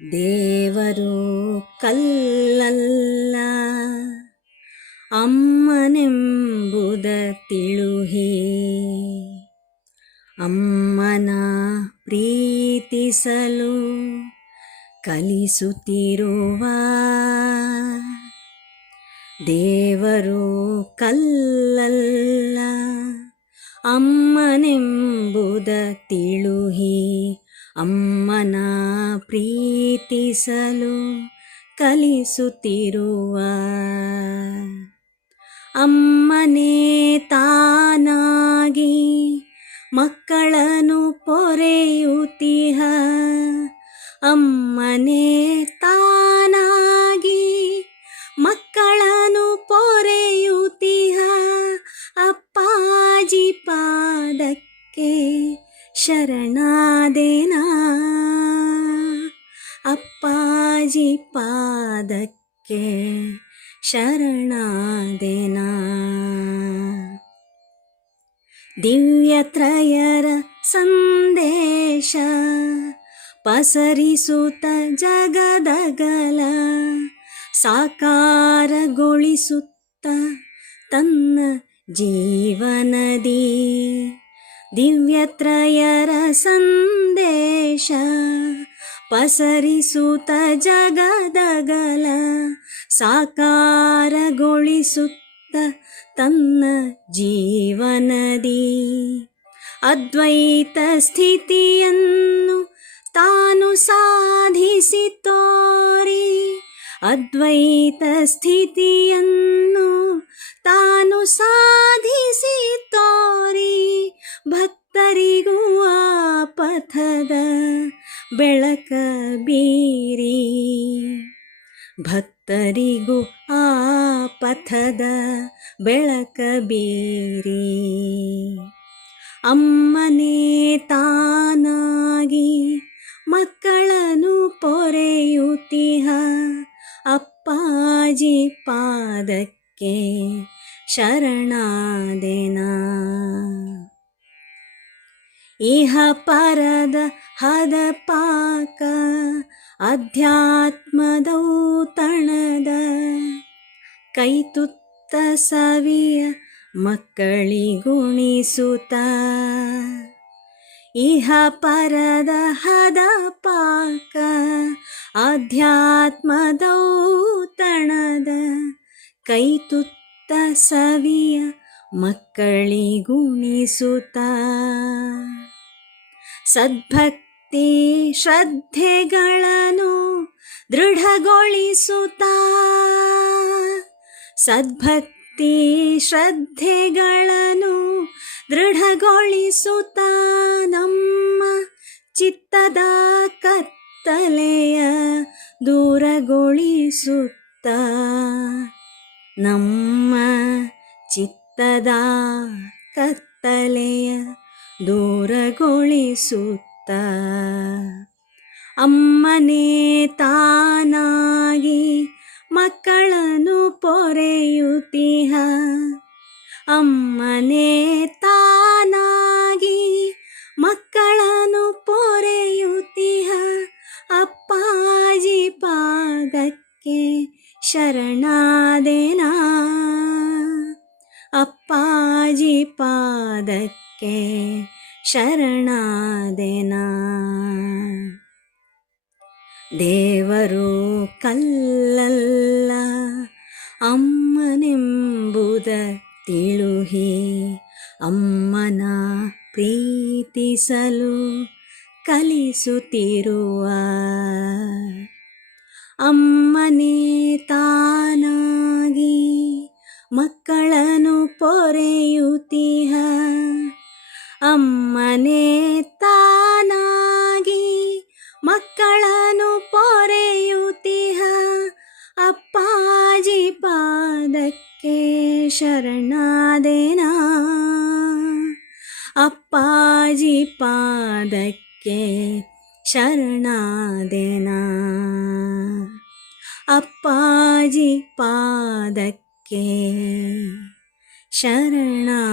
ದೇವರು ಕಲ್ಲಲ್ಲ ಅಮ್ಮನೆಂಬುದ ತಿಳುಹಿ. ಅಮ್ಮನ ಪ್ರೀತಿಸಲು ಕಲಿಸುತ್ತಿರುವ ದೇವರು ಕಲ್ಲಲ್ಲ ಅಮ್ಮನೆಂಬುದ ತಿಳುಹಿ. ಅಮ್ಮನ ಪ್ರೀತಿಸಲು ಕಲಿಸುತ್ತಿರುವ ಅಮ್ಮನೇ ತಾನಾಗಿ ಮಕ್ಕಳನ್ನು ಪೊರೆಯುತ್ತಿಹ. ಅಮ್ಮನೇ ತಾನಾಗಿ ಮಕ್ಕಳನ್ನು ಪೊರೆಯುತ್ತಿಹ. ಅಪ್ಪಾಜಿ ಪಾದಕ್ಕೆ ಶರಣಾದೇನಾ ಪಾದಕ್ಕೆ ಶರಣಾದೇನಾ ದಿವ್ಯತ್ರಯರ ಸಂದೇಶ ಪಸರಿಸುತ್ತ ಜಗದಗಲ ಸಾಕಾರಗೊಳಿಸುತ್ತ ತನ್ನ ಜೀವನದಿ ದಿವ್ಯತ್ರಯರ ಸಂದೇಶ ಪಸರಿಸುತ್ತ ಜಗದಗಲ ಸಾಕಾರಗೊಳಿಸುತ್ತ ತನ್ನ ಜೀವನದಿ ಅದ್ವೈತ ಸ್ಥಿತಿಯನ್ನು ತಾನು ಸಾಧಿಸಿ ತೋರಿ ಅದ್ವೈತ ಸ್ಥಿತಿಯನ್ನು ತಾನು ಸಾಧಿಸಿ ಬೆಳಕ ಬೀರಿ ಭಕ್ತರಿಗೂ ಆ ಪಥದ ಬೆಳಕ ಬೀರಿ. ಅಮ್ಮನೇ ತಾನಾಗಿ ಮಕ್ಕಳನ್ನು ಪೊರೆಯುತ್ತಿಹ. ಅಪ್ಪಾಜಿ ಪಾದಕ್ಕೆ ಶರಣಾದೆನಾ. ಇಹ ಪರದ ಹದ ಪಾಕ ಅಧ್ಯಾತ್ಮದೌತಣದ ಕೈತುತ್ತ ಸವಿಯ ಮಕ್ಕಳಿಗುಣಿಸುತ್ತ. ಇಹ ಪರದ ಹದ ಪಾಕ ಅಧ್ಯಾತ್ಮದೌತಣದ ಕೈತುತ್ತ ಸವಿಯ ಮಕ್ಕಳಿಗುಣಿಸುತ್ತ. ಸದ್ಭಕ್ತಿ ಶ್ರದ್ಧೆಗಳನ್ನು ದೃಢಗೊಳಿಸುತ್ತ. ಸದ್ಭಕ್ತಿ ಶ್ರದ್ಧೆಗಳನ್ನು ದೃಢಗೊಳಿಸುತ್ತ ನಮ್ಮ ಚಿತ್ತದ ಕತ್ತಲೆಯ ದೂರಗೊಳಿಸುತ್ತ. ನಮ್ಮ ಚಿತ್ತದ ಕತ್ತಲೆಯ ದೂರಗೊಳಿಸುತ್ತ ಅಮ್ಮನೇ ತಾನಾಗಿ ಮಕ್ಕಳನ್ನು ಪೊರೆಯುತ್ತಿಹ. ಅಮ್ಮನೇ ತಾನಾಗಿ ಮಕ್ಕಳನ್ನು ಪೊರೆಯುತ್ತಿಹ. ಅಪ್ಪಾಜಿ ಪಾದಕ್ಕೆ ಶರಣಾದೆನಾ? ಅಪ್ಪಾಜಿ ಪಾದಕ್ಕೆ ಶರಣಾದೆನ ದೇವರು ಕಲ್ಲಲ್ಲ ಅಮ್ಮನೆಂಬುದ ತಿಳುಹಿ ಅಮ್ಮನ ಪ್ರೀತಿಸಲು ಕಲಿಸುತ್ತಿರುವ ಅಮ್ಮನೇ ತಾನಾಗಿ ಮಕ್ಕಳನ್ನು ಪೊರೆಯುತ್ತಿಹ ಅಮ್ಮನೇ ತಾನಾಗಿ ಮಕ್ಕಳನ್ನು ಪೊರೆಯುತ್ತಿಹ ಅಪ್ಪಾಜಿ ಪಾದಕ್ಕೆ ಶರಣಾದೇನಾ. ಅಪ್ಪಾಜಿ ಪಾದಕ್ಕೆ ಶರಣಾದೆನಾ. ಅಪ್ಪಾಜಿ ಪಾದಕ್ಕೆ शरणादिना।